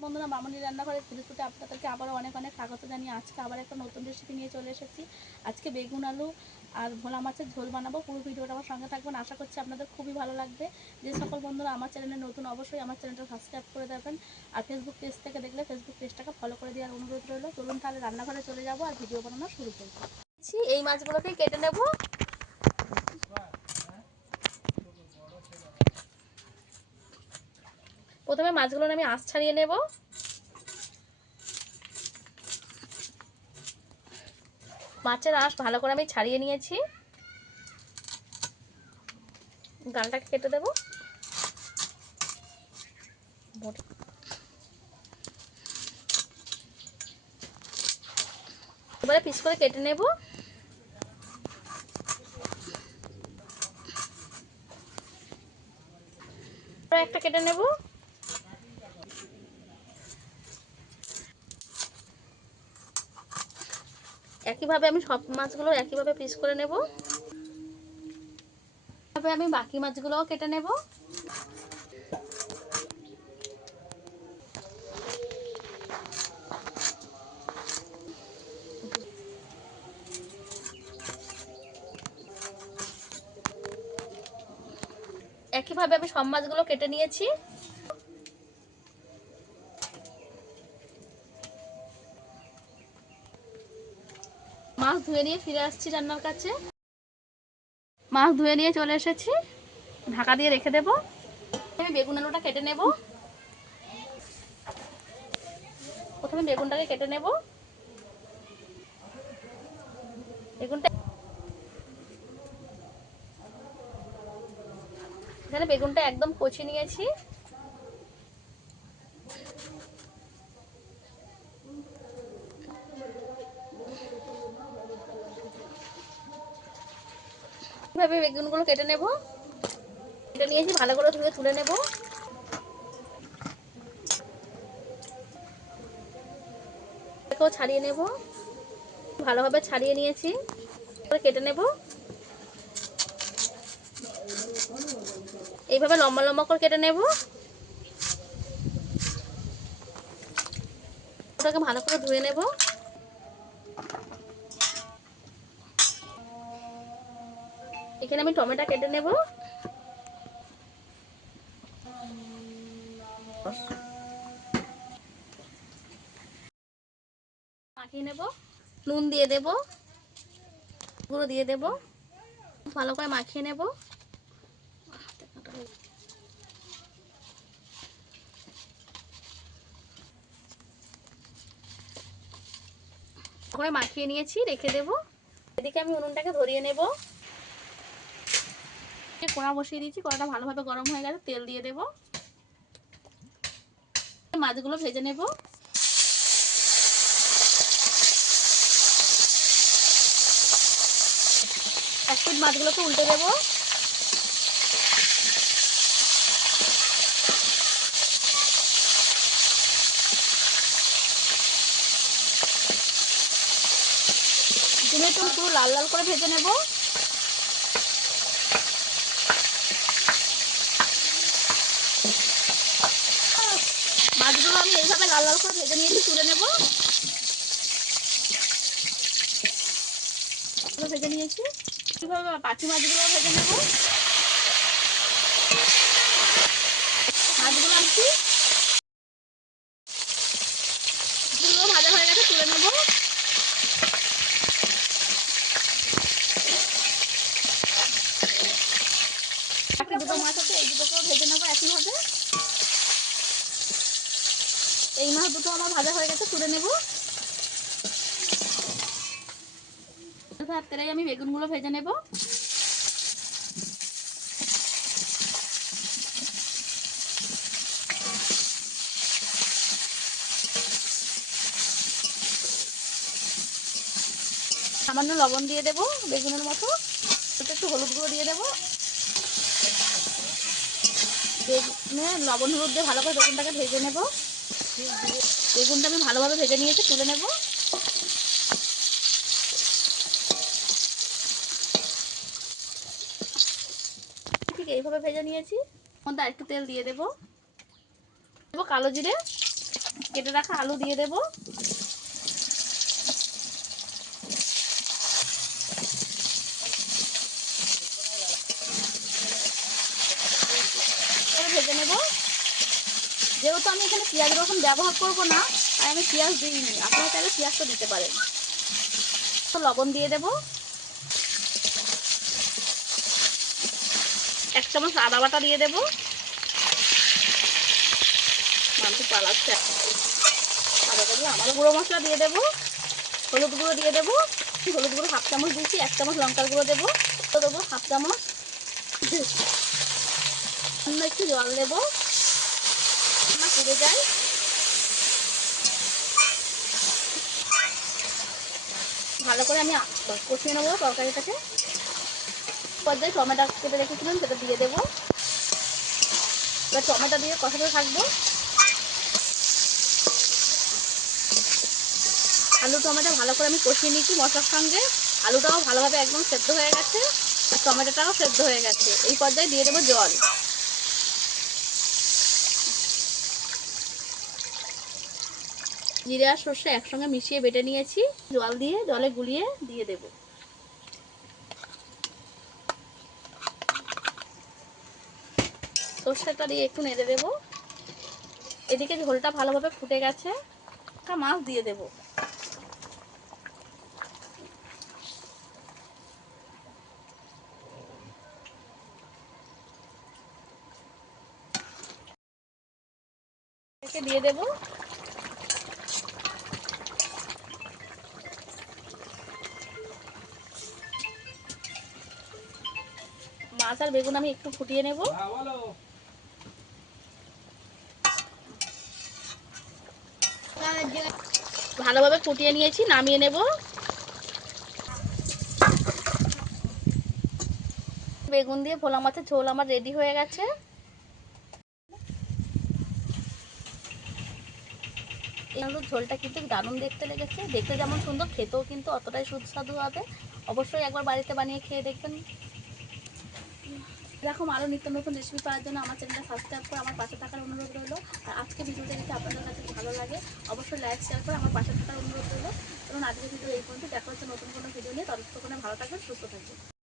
নমস্কার বন্ধুরা, মামনি রান্নাঘরে ফেসবুকে আপনাদেরকে আবারও অনেক অনেক স্বাগত জানিয়ে আজকে আবার একটা নতুন রেসিপি নিয়ে চলে এসেছি। আজকে বেগুন আলু আর ভোলা মাছের ঝোল বানাবো। পুরো ভিডিওটা আমার সঙ্গে থাকবেন, আশা করছি আপনাদের খুবই ভালো লাগবে। যে সকল বন্ধুরা আমার চ্যানেলে নতুন, অবশ্যই আমার চ্যানেলটা সাবস্ক্রাইব করে দেবেন। আর ফেসবুক পেজ থেকে দেখলে ফেসবুক পেজটাকে ফলো করে দেওয়ার অনুরোধ রইল। চলুন তাহলে রান্নাঘরে চলে যাবো আর ভিডিও বানানো শুরু করবো। এই মাছগুলোকে কেটে নেব। প্রথমে মাছগুলো আমি আঁশ ছাড়িয়ে নেব। মাছের আঁশ ভালো করে আমি ছাড়িয়ে নিয়েছি। গালটাকে কেটে দেব। এবারে পিস করে কেটে নেব। একটা কেটে নেব। একইভাবে আমি সব মাছগুলো একইভাবে পিস করে নেব। এভাবে আমি বাকি মাছগুলোও কেটে নেব। একইভাবে আমি সব মাছগুলো কেটে নিয়েছি। মাছ ধুয়ে নিয়ে ফিরে আসছি রান্নার কাছে। মাছ ধুয়ে নিয়ে চলে এসেছি, ঢাকা দিয়ে রেখে দেব। আমি বেগুন আলুটা কেটে নেব। প্রথমে বেগুনটাকে কেটে নেব। এখানে বেগুনটা একদম কচি নিয়েছি। এভাবে বেগুনগুলো কেটে নেব। কেটে নিয়েছি, ভালো করে ধুয়ে তুলে নেব। ছাড়িয়ে নেব। ভালোভাবে ছাড়িয়ে নিয়েছি, কেটে নেব। এইভাবে লম্বা লম্বা করে কেটে নেব। ওটাকে ভালো করে ধুয়ে নেব। এখানে আমি টমেটো কেটে নেব। মাখিয়ে নেব। নুন দিয়ে দেব, গুঁড়ো দিয়ে দেব, ভালো করে মাখিয়ে নেব। করে মাখিয়ে নিয়েছি, রেখে দেব। এদিকে আমি উনুনটাকে ধরিয়ে নেব। কড়া বসিয়ে দিয়েছি, কড়াটা ভালোভাবে গরম হয়ে গেলে তেল দিয়ে দেব। মাছগুলো ভেজে নেব। এক পিঠ মাছগুলোকে উল্টে দেব। একটু পুরো লাল লাল করে ভেজে নেব। মাছগুলো আমি এইভাবে লাল লাল করে ভেজে নিয়েছি, তুলে নেব। ভেজে নিয়েছি, এইভাবে বাকি মাছগুলো ভেজে নেব। মাছগুলো আনছি, ভাজা হয়ে গেছে, তুলে নেব। দুটো মাছ আছে, এই দুটোকেও ভেজে নেবো একইভাবে। এই মাছ দুটো আমার ভাজা হয়ে গেছে, তুলে নেব। তেলে আমি বেগুনগুলো ভেজে নেব। সামান্য লবণ দিয়ে দেব বেগুনের মতো, একটু হলুদ গুঁড়ো দিয়ে দেব। লবণ হলুদ দিয়ে ভালো করে বেগুনটাকে ভেজে নেব। বেগুনটা আমি ভালোভাবে ভেজে নিয়েছি, তুলে নেব। ঠিক এইভাবে ভেজে নিয়েছি। মধ্যে একটু তেল দিয়ে দেব। কালো জিরে, কেটে রাখা আলু দিয়ে দেবো। ভেজে নেব। যেহেতু আমি এখানে পেঁয়াজ রসুন ব্যবহার করব না, তাই আমি পেঁয়াজ দিইনি। আপনারা চাইলে পেঁয়াজটা দিতে পারেন। তো লবণ দিয়ে দেব। 1 চামচ আদা বাটা দিয়ে দেব। মাংস পালাচ্ছে আদা দেবো। আমার গুঁড়ো মশলা দিয়ে দেব। হলুদ গুঁড়ো দিয়ে দেবো। হলুদ গুঁড়ো 1/2 চামচ দিয়েছি। 1 চামচ লঙ্কার গুঁড়ো দেবো। তো দেবো 1/2 চামচ। একটু জল দেবো না পুড়ে যায়। ভালো করে আমি কষিয়ে নেবো তরকারিটাকে। পর্যায়ে টমেটো কেটে রেখেছিলাম সেটা দিয়ে দেবো। এবার টমেটো দিয়ে কষাতে থাকবো। আলু টমেটো ভালো করে আমি কষিয়ে নিয়েছি মশলার সঙ্গে। আলুটাও ভালোভাবে একদম সেদ্ধ হয়ে গেছে আর টমেটোটাও সেদ্ধ হয়ে গেছে। এই পর্যায়ে দিয়ে দেবো জল। জিরে আর সর্ষে একসঙ্গে মিশিয়ে বেটে নিয়েছি। জল দিয়ে জলে গুলিয়ে দিয়ে দেবো। সর্ষেটা দিয়ে একটু নেড়ে দেবো। এদিকে ঝোলটা ভালোভাবে ফুটে গেছে। মাছ দিয়ে দেবো। দিয়ে দেবো। মাছ আর বেগুন আমি একটু ফুটিয়ে নেব। ভালোভাবে ফুটিয়ে নিয়েছি, নামিয়ে নেব। বেগুন দিয়ে ভোলা মাছের ঝোল আমার রেডি হয়ে গেছে। এই আলুর ঝোলটা কিন্তু দারুণ দেখতে লেগেছে। দেখতে যেমন সুন্দর, খেতেও কিন্তু অতটাই সুস্বাদু হবে। অবশ্যই একবার বাড়িতে বানিয়ে খেয়ে দেখবেন। এরকম আরও নিত্য নতুন রেসিপি পাওয়ার জন্য আমার চ্যানেলটা সাবস্ক্রাইব করে আমার পাশে থাকার অনুরোধ রইল। আর আজকে ভিডিওটা যদি আপনাদের কাছে ভালো লাগে অবশ্যই লাইক শেয়ার করে আমার পাশে থাকার অনুরোধ রইল। কারণ আজকের ভিডিও এই পর্যন্ত। দেখা হচ্ছে নতুন কোনো ভিডিও নিয়ে। ততক্ষণে ভালো থাকবেন, সুস্থ থাকবেন।